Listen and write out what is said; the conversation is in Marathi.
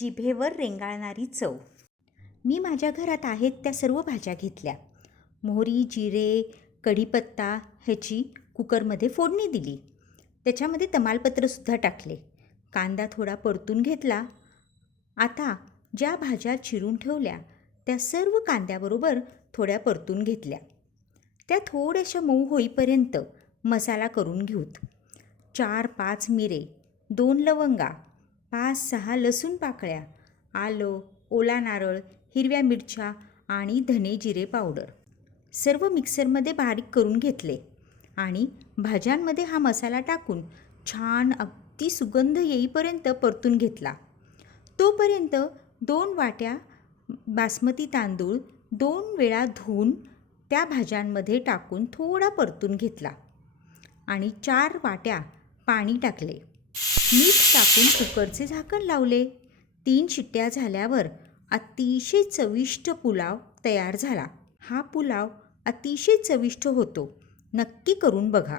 जिभेवर रेंगाळणारी चव. मी माझ्या घरात आहेत त्या सर्व भाज्या घेतल्या. मोहरी, जिरे, कढीपत्ता ह्याची कुकरमध्ये फोडणी दिली. त्याच्यामध्ये तमालपत्रसुद्धा टाकले. कांदा थोडा परतून घेतला. आता ज्या भाज्या चिरून ठेवल्या त्या सर्व कांद्याबरोबर थोड्या परतून घेतल्या. त्या थोड्याशा मऊ होईपर्यंत मसाला करून घेऊत. 4-5 मिरे, 2 लवंगा, 5-6 लसूण पाकळ्या, आलं, ओला नारळ, हिरव्या मिरच्या आणि धने जिरे पावडर सर्व मिक्सरमध्ये बारीक करून घेतले आणि भाज्यांमध्ये हा मसाला टाकून छान अगदी सुगंध येईपर्यंत परतून घेतला. तोपर्यंत 2 वाट्या बासमती तांदूळ 2 वेळा धुवून त्या भाज्यांमध्ये टाकून थोडा परतून घेतला आणि 4 वाट्या पाणी टाकले. मीठ टाकून कुकरचे झाकण लावले. 3 शिट्ट्या झाल्यावर अतिशय चविष्ट पुलाव तयार झाला. हा पुलाव अतिशय चविष्ट होतो. नक्की करून बघा.